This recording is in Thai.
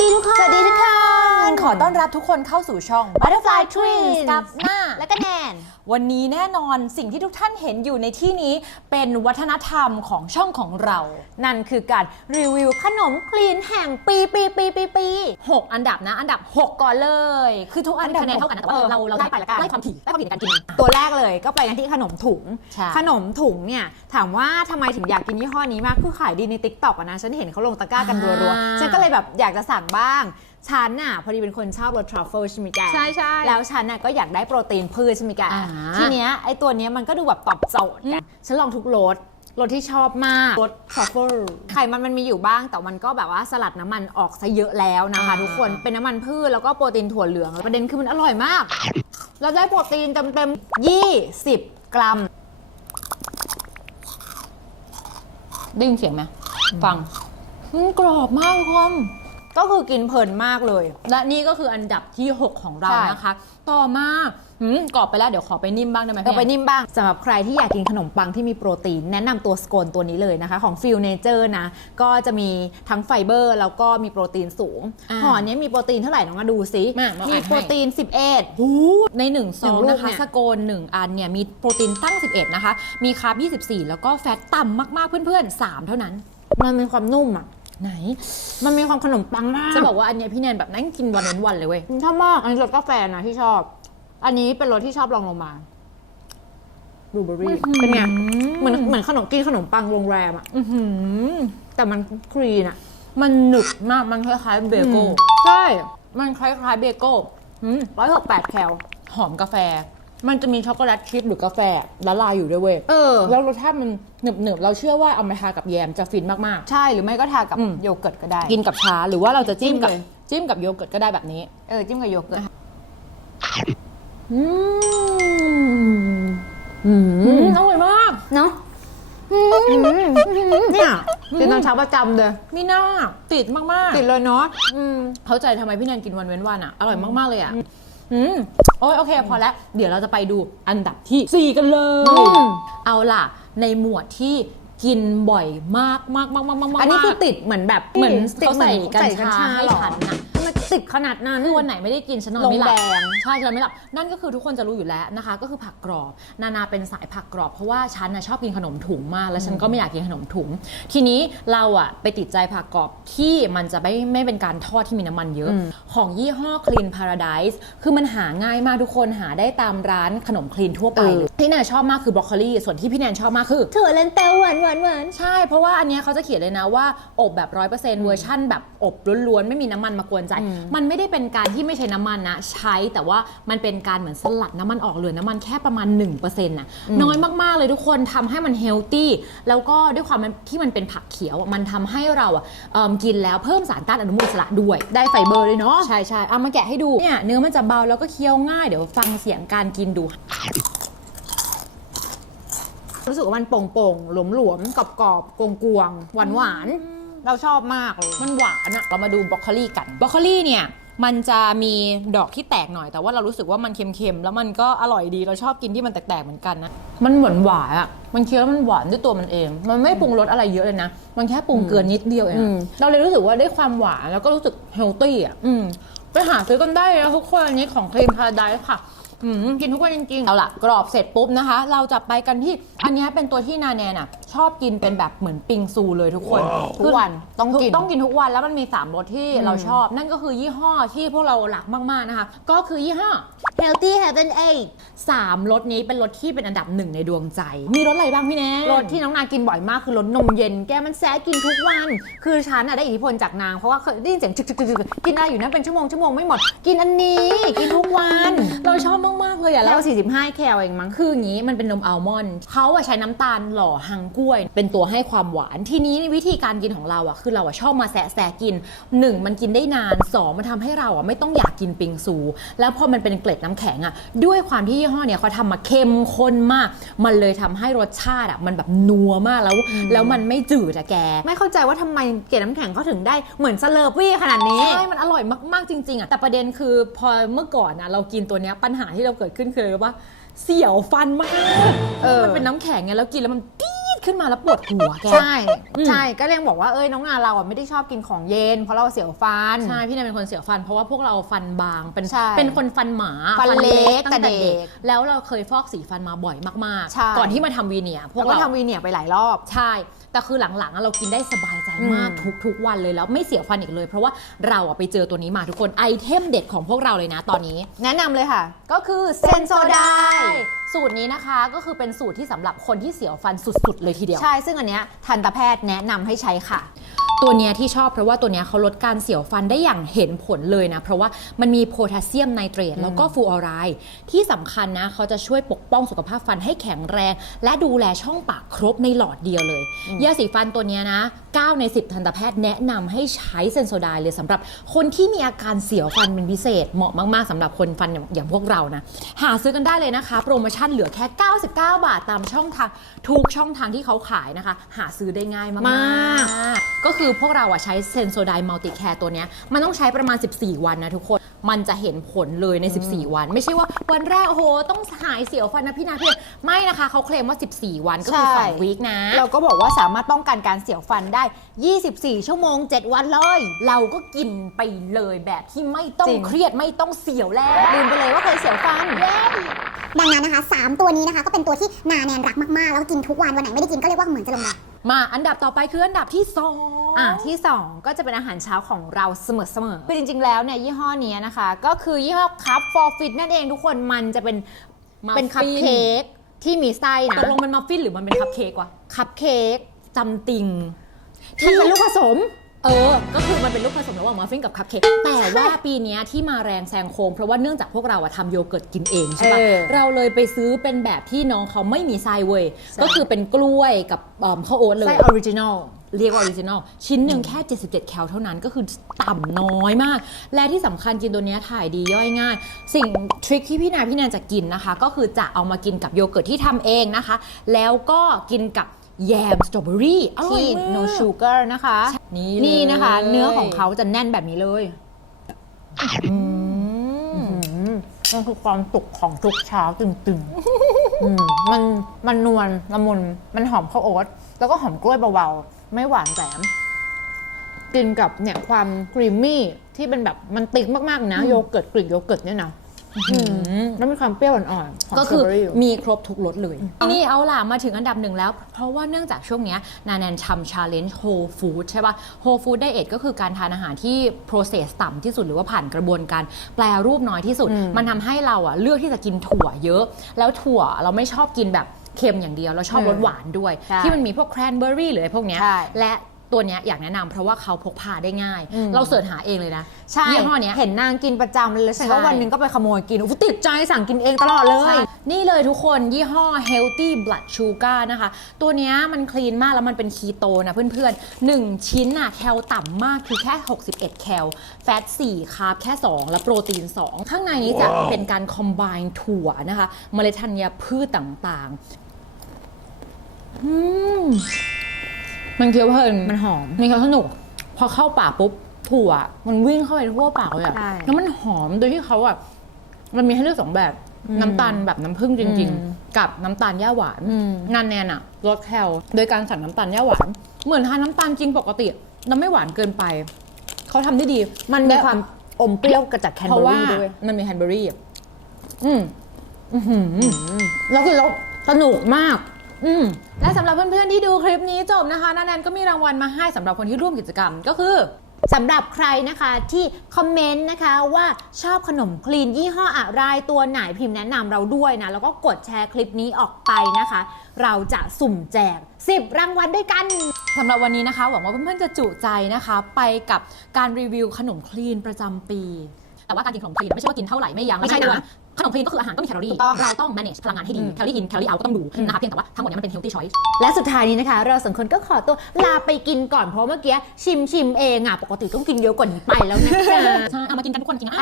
ดีทุกคน สวัสดี อต้อนรับทุกคนเข้าสู่ช่อง Butterfly Twins กับหน้า และก็แนน วันนี้แน่นอนสิ่งที่ทุกท่านเห็นอยู่ในที่นี้เป็นวัฒนธรรมของช่องของเรา นั่นคือการรีวิวขนมคลีนแห่งปีปีปีปีปีหกอันดับนะ อันดับ 6 ก่อนเลย คือทุกอันอันดับคะแนนเท่ากันนะแต่ว่าเออเราเราไล่ไปละกันไล่ความถี่ไล่ความถี่ในการกิน ตัวแรกเลยก็ไปกันที่ขนมถุง ใช่ ขนมถุงเนี่ยถามว่าทำไมถึงอยากกินยี่ห้อนี้มากคือขายดีในติ๊กต็อกนะฉันเห็นเขาลงตะกร้ากันรัวอ่าๆฉันก็เลยแบบอยากจะสั่งบ้าง ฉันน่ะพอดีเป็นคนชอบรสทรัฟเฟิลใช่ไหมแกใช่ใช่แล้วฉันน่ะก็อยากได้โปรตีนพืชใช่ไหมแกอ่า ทีเนี้ยไอตัวเนี้ยมันก็ดูแบบตอบโจทย์แกฉันลองทุกรสรสที่ชอบมากรสทรัฟเฟิลไขมันมันมีอยู่บ้าง แต่มันก็แบบว่าสลัดน้ำมันออกซะเยอะแล้วนะคะ อ่า ทุกคนเป็นน้ำมันพืชแล้วก็โปรตีนถั่วเหลืองประเด็นคือมันอร่อยมาก เราได้โปรตีนเต็มๆ20 กรัม ได้ยินเสียงไหมฟัง มันกรอบมากทุกคน ก็คือกินเพลินมากเลย และนี่ก็คืออันดับที่ 6 ของเราใช่ นะคะ ต่อมาหืมกรอบไปแล้วเดี๋ยวขอไปนิ่มบ้างได้ไหมเออไปพี่แนิ่มบ้างสำหรับใครที่อยากกินขนมปังที่มีโปรตีน แนะนำตัวสโกนตัวนี้เลยนะคะ ของฟิลเนเจอร์นะ ก็จะมีทั้งไฟเบอร์ แล้วก็มีโปรตีนสูงอ่าห่อนี้มีโปรตีนเท่าไหร่น้องมาดูซิมามาอ่านให้ มีโปรตีน 11หูในหนึ่งซองหนึ่งลูกนะคะเนี่ย สโกน1อันเนี่ยมีโปรตีนตั้ง 11 นะคะ มีคาร์บ24 แล้วก็แฟตต่ำมากๆเพื่อนๆ 3 เท่านั้น มันมีความนุ่มอะ ไหน มันมีความขนมปังมากจะบอกว่าอันเนี้ยพี่แนนแบบนั่งกินวันเว้นวันเลยเว้ยชอบมาก อันนี้รสกาแฟนะที่ชอบ อันนี้เป็นรสที่ชอบลองลงมาบลูเบอรี่เป็นไงเหมือนเหมือนขนมกินขนมปังโรงแรมอะอื้อหือแต่มันครีนอะ มันหนึบมากมันคล้ายๆเบโก้ใช่ มันคล้ายๆเบโก้อืมร้อยหกแปดแคลหอมกาแฟ มันจะมีช็อกโกแลตชิพหรือกาแฟละลายอยู่ด้วยเว้ยเออ แล้วรสชาติมันหนึบๆ เราเชื่อว่าเอามาทากับแยมจะฟินมาก ใช่หรือไม่ก็ทากับอืม โยเกิร์ตก็ได้ ๆ กินกับชาหรือว่าเราจะจิ้มกับจิ้มเลย จิ้มกับโยเกิร์ตก็ได้แบบนี้ เออจิ้มกับโยเกิร์ต อืมอือืมมอร่อยมาก เนาะเนี่ยกินตอนเช้าประจำเลยมีหน้าติดมากๆ ติดเลยเนาะอืมเข้าใจทำไมพี่แนนกินวันเว้นวันอะ อร่อยมาก ๆ เลยอะ อืมโอ้ยโอเค พอแล้ว เดี๋ยวเราจะไปดูอันดับที่ 4 กันเลยอืมเอาล่ะ ในหมวดที่กินบ่อยมากมากมากมากมากอันนี้คือติดเหมือนแบบเหมือนติดเขาใส่กัญใส่ชาให้เหรอฉันน่ะ มันติดขนาดนั้น คือวันไหนไม่ได้กินฉันนอนไม่หลัลบงแดง ใช่ฉันนอนไม่หลับ นั่นก็คือทุกคนจะรู้อยู่แล้วนะคะ ก็คือผักกรอบ นานาเป็นสายผักกรอบ เพราะว่าฉันน่ะชอบกินขนมถุงมาก แล้วฉันก็ไม่อยากกินขนมถุง ทีนี้เราอะไปติดใจผักกรอบที่มันจะไม่ไม่เป็นการทอดที่มีน้ำมันเยอะ ของยี่ห้อ Clean Paradise คือมันหาง่ายมากทุกคนหาได้ตามร้านขนมคลีนทั่วไปเลยที่แนนชอบมากคือบรอกโคลีส่วนที่พี่แนนชอบมากคือ ถั่วเลนเตลหวานหวานหวาน ใช่ เพราะว่าอันเนี้ยเขาจะเขียนเลยนะว่าอบแบบร้อยเปอร์เซ็นต์เวอร์ชั่นแบบอบล้วนๆ ไม่มีน้ำมันมากวนใจมันไม่ได้เป็นการที่ไม่ใช้น้ำมันนะใช้แต่ว่ามันเป็นการเหมือนสลัดน้ำมันออกเหลือน้ำมันแค่ประมาณ1%น่ะน้อยมากๆเลยทุกคนทำให้มันเฮลตี้แล้วก็ด้วยความมันที่มันเป็นผักเขียวอะมันทำให้เราอะเอิ่มกินแล้วเพิ่มสารต้านอนุมูลอิสระด้วย ได้ไฟเบอร์ด้วยเนาะใช่ใช่เอามาแกะให้ดูเนี่ยเนื้อมันจะเบาแล้วก็เคี้ยวง่ายเดี๋ยวฟังเสียงการกินดูรู้สึกว่ามันโป่งๆ หลวมๆ กรอบๆ กวงๆ หวานๆ เราชอบมากเลยมันหวานอะเรามาดูบรอกโคลีกันบรอกโคลีเนี่ยมันจะมีดอกที่แตกหน่อยแต่ว่าเรารู้สึกว่ามันเค็มๆ แล้วมันก็อร่อยดีเราชอบกินที่มันแตกๆเหมือนกันนะ มันเหมือนหวานอะมันเคี้ยวแล้วมันหวานด้วยตัวมันเอง มันไม่ปรุงรสอะไรเยอะเลยนะ มันแค่ปรุงเกลือนิดเดียวเองอือะมเราเลยรู้สึกว่าได้ความหวานแล้วก็รู้สึกเฮลตี้อะอืมไปหาซื้อกันได้นะทุกคนอันนี้ของครีมพาราไดค่ะ อืมกินทุกวันจริงๆเอาล่ะ กรอบเสร็จปุ๊บนะคะ เราจะไปกันที่อันเนี้ยเป็นตัวที่นาแนนอะ ชอบกินเป็นแบบเหมือนปิงซูเลยทุกคนทุกวันต้องกิน ต้องกินทุกวันแล้วมันมี 3รสที่เราชอบ นั่นก็คือยี่ห้อที่พวกเรารักมากๆนะคะ ก็คือยี่ห้อ Healthy Heaven สามรสนี้เป็นรสที่เป็นอันดับหนึ่งในดวงใจ มีรสอะไรบ้างพี่แนน8รสที่น้องนากินบ่อยมากคือรสนมเย็น แกมันแซะกินทุกวัน คือฉันอะได้อิทธิพลจากนาง เพราะว่าเคยได้ยินเสียงจึกๆๆๆกินอะไรอยู่นั่นเป็นชั่วโมงชั่วโมงไม่หมด กินอันนี้ กินทุกวัน เราชอบมากๆเลยอะแล้แล้วว45แคลเองมั้ง คืออย่างนี้มันเป็นนมอัลมอนด์เขาอะใช้น้ำตาลหล่อหังกล้วย เป็นตัวให้ความหวาน ทีนี้วิธีการกินของเราอะคือเราอะชอบมาแสะแสะกิน1มันกินได้นาน2มันทำให้เราอะไม่ต้องอยากกินปิงซู แล้วพอมันเป็นเกล็ดน้ำแข็งอะด้วยความที่ยี่ห้อเนี่ยเขาทำมาเข้มข้นมาก มันเลยทำให้รสชาติอะมันแบบนัวมากแล้ว แล้วมันไม่จืดอะแก ไม่เข้าใจว่าทำไมเกล็ดน้ำแข็งเขาถึงได้เหมือนสเลอร์วี่ขนาดนี้ ใช่ มันอร่อยมาก ๆ จริง ๆอะแต่ประเด็นคือพอเมื่อก่อนนะเรากินตัวเนี้ยปัญหาที่เราเกิดขึ้นคืออะไรรู้ปะเสียวฟันมากเออ มันเป็นน้ำแข็งไงแล้วกินแล้วมันปี๊ดขึ้นมาแล้วปวดหัวแก ใช่อืมใช่ ก็เลยบอกว่า เอ้ย น้องนาเราอะไม่ได้ชอบกินของเย็น เพราะเราเสียวฟัน ใช่พี่แนนเป็นคนเสียวฟันเพราะว่าพวกเราฟันบางเป็นใช่เป็นคนฟันหมาฟันเล็กตั้งแต่แต่เด็เด็กก แล้วเราเคยฟอกสีฟันมาบ่อยมากใช่ ๆ ก่อนที่มาทำวีเนียร์พวแล้กวก็เราทำวีเนียร์ไปหลายรอบ ใช่ แต่คือหลังๆอะเรากินได้สบายใจมากอืมทุกทุกๆวันเลยแล้วไม่เสียวฟันอีกเลย เพราะว่าเราอะไปเจอตัวนี้มาทุกคนไอเทมเด็ดของพวกเราเลยนะตอนนี้ แนะนำเลยค่ะ ก็คือเซนโซได สูตรนี้นะคะก็คือเป็นสูตรที่สำหรับคนที่เสียวฟันสุดๆ เลยทีเดียว ใช่ ซึ่งอันเนี้ยทันตแพทย์แนะนำให้ใช้ค่ะ ตัวเนี้ยที่ชอบเพราะว่าตัวเนี้ยเขาลดการเสียวฟันได้อย่างเห็นผลเลยนะ เพราะว่ามันมีโพแทสเซียมไนเตรตแล้วก็ฟลูออไรด์ที่สำคัญนะเขาจะช่วยปกป้องสุขภาพฟันให้แข็งแรง และดูแลช่องปากครบในหลอดเดียวเลยยาสีฟันตัวเนี้ยนะ 9 ใน 10 ทันตแพทย์แนะนำให้ใช้เซนโซไดเลยสำหรับคนที่มีอาการเสียวฟันเป็นพิเศษ เหมาะมาก ๆสำหรับคนฟันอย่างอย่างพวกเรานะ หาซื้อกันได้เลยนะคะ โปรโมชั่นเหลือแค่ 99 บาทตามช่องทางทุกช่องทางที่เขาขายนะคะ หาซื้อได้ง่ายมากมาก ๆ ก็คือพวกเราอะใช้เซนโซไดมัลติแคร์ตัวเนี้ยมันต้องใช้ประมาณ 14 วันนะทุกคน มันจะเห็นผลเลยใน 14 วัน ไม่ใช่ว่าวันแรกโอ้โหต้องหายเสียวฟันนะพี่นาพี่นาไม่นะคะเขาเคลมว่า 14 วันก็คือใช่ 2วีคนะ เราก็บอกว่าสามารถป้องกันการเสียวฟันได้ 24 ชั่วโมง 7 วันเลย เราก็กินไปเลยแบบที่ไม่ต้องจริง เครียดไม่ต้องเสียวแล้วลืมไปเลยว่าเคยเสียวฟัน ดังนั้นนะคะ 3 ตัวนี้นะคะ ก็เป็นตัวที่นาแนนรักมาก ๆ แล้วก็กินทุกวัน วันไหนไม่ได้กินก็เรียกว่าเหมือนจะลงมา มาอันดับต่อไปคืออันดับที่สอง อะที่ 2 ก็จะเป็นอาหารเช้าของเราเสมอๆคือจริง ๆ แล้วเนี่ยยี่ห้อนี้นะคะ ก็คือยี่ห้อ Cup for Fit นั่นเองทุกคนมันจะเป็นมัฟฟินเป็นคัพเค้กที่มีไส้ตนะกลงมันมัฟฟินหรือมันเป็นคัพเค้กวะคัพเค้กจำติงมันเป็นลูกผสม เออ ก็คือมันเป็นลูกผสมระหว่างมัฟฟินกับคัพเค้ก แต่ว่าปีเนี้ยที่มาแรงแซงโค้งเพราะว่าเนื่องจากพวกเราอะทำโยเกิร์ตกินเองใช่ปะเออเราเลยไปซื้อเป็นแบบที่น้องเขาไม่มีไส้เว้ยใช่ก็คือเป็นกล้วยกับเอิ่มข้าวโอ๊ตเลย ไส้ออริจินอล เรียกว่าออริจินอลชิ้นหนึ่งแค่ 77 แคลเท่านั้นก็คือต่ำน้อยมาก และที่สำคัญกินตัวเนี้ยถ่ายดีย่อยง่าย สิ่งทริคที่พี่นาพี่แนนจะกินนะคะ ก็คือจะเอามากินกับโยเกิร์ตที่ทำเองนะคะ แล้วก็กินกับแยมสตรอเบอรี่อร่อยที่ มาก no sugar นะคะ นี่นี่นะคะเลยเนื้อของเขาจะแน่นแบบนี้เลยอืมมันคือความสุกของทุกเช้าตึงๆอืมมันมันนวลละมุนมันหอมข้าวโอ๊ตแล้วก็หอมกล้วยเบาๆ ไม่หวานแสมกินกับเนี่ยความครีมมี่ที่เป็นแบบมันติ๊กมากๆนะ โยเกิร์ตกลิ่นโยเกิร์ตเนี่ยนะอืมแล้วมีความเปรี้ยวอ่อนๆของก็คือสตรเบรี่มีครบทุกรสเลยนี่เอาล่ะมาถึงอันดับหนึ่งแล้ว เพราะว่าเนื่องจากช่วงเนี้ยนาแนนทำชาเลนจ์โฮฟู d ใช่ป่ะโฮฟู d ไดเอทก็คือการทานอาหารที่ process ต่ำที่สุดหรือว่าผ่านกระบวนการแปลรูปน้อยที่สุดอืมมันทำให้เราอะเลือกที่จะกินถั่วเยอะ แล้วถั่วเราไม่ชอบกินแบบ เค็มอย่างเดียว เราชอบอืมรสหวานด้วย ใช่ที่มันมีพวกแครนเบอร์รี่หรืออะไรพวกเนี้ยใช่และตัวเนี้ยอยากแนะนำเพราะว่าเขาพกพาได้ง่าย อืม เราเสิร์ชหาเองเลยนะใช่ยี่ห้อเนี้ย เห็นนางกินประจำเลยแล้วฉันก็ใช่ วันหนึงก็ไปขโมยกินอุ๊ยติดใจสั่งกินเองตลอดเลยใช่นี่เลยทุกคนยี่ห้อ Healthy Blood Sugar นะคะ ตัวเนี้ยมันคลีนมากแล้วมันเป็นคีโตนะเพื่อนๆ 1 ชิ้นน่ะแคลต่ำมากคือแค่ 61 แคล แฟต 4 คาร์บแค่ 2 และโปรตีน 2 ข้างในนี้จะเป็นการคอมไบน์ถั่วนะคะ เมล็ดธัญพืชต่างๆอื มมันเคี้ยวเพลินมันหอม มันเคี้ยวสนุก พอเข้าปากปุ๊บถั่ว มันวิ่งเข้าไปทั่วปากเลยอะใช่ แล้วมันหอมโดยที่เขาอะมันมีให้เลือกสองแบบอืมน้ำตาลแบบน้ำผึ้งจริงอืมๆกับน้ำตาลย่าหวานอืมงานแนนอะลดแคลโดยการสั่งน้ำตาลย่าหวาน เหมือนทานน้ำตาลจริงปกติน้ำไม่หวานเกินไป เขาทำได้ดีมันมีและความอมเปรี้ยวกระจากแคนเพเบอราะว่ารี่ด้วย มันมีแคนเบอรี่อะอืมอื้อหือแล้วคือเราสนุกมาก อืมและสำหรับเพื่อนๆที่ดูคลิปนี้จบนะคะนาแนนก็มีรางวัลมาให้สำหรับคนที่ร่วมกิจกรรมก็คือสำหรับใครนะคะที่คอมเมนต์นะคะว่าชอบขนมคลีนยี่ห้ออะไรตัวไหนพิมพ์แนะนำเราด้วยนะ แล้วก็กดแชร์คลิปนี้ออกไปนะคะ เราจะสุ่มแจก 10 รางวัลด้วยกันสำหรับวันนี้นะคะ หวังว่าเพื่อนๆจะจุใจนะคะ ไปกับการรีวิวขนมคลีนประจำปี แต่ว่าการกินขนมคลีนไม่ใช่ว่ากินเท่าไหร่ไม่ยั้งไม่ใช่นะ ขนมคลีนก็คืออาหารก็มีแคลอรี่ถูกต้องเราต้อง manage พลังงานให้ดีอืมแคลอรี่ in แคลอรี่ out ก็ต้องดูนะคะ เพียงแต่ว่าทั้งหมดเนี้มันเป็น healthy choice และสุดท้ายนี้นะคะ เราสองคนก็ขอตัวลาไปกินก่อนเพราะเมื่อกี้ชิมชิมๆเองอะปกติต้องกินเยอะกว่านี้ไปแล้วนะจ๊ะ ใช่เอามากินกันทุกคนกินนะ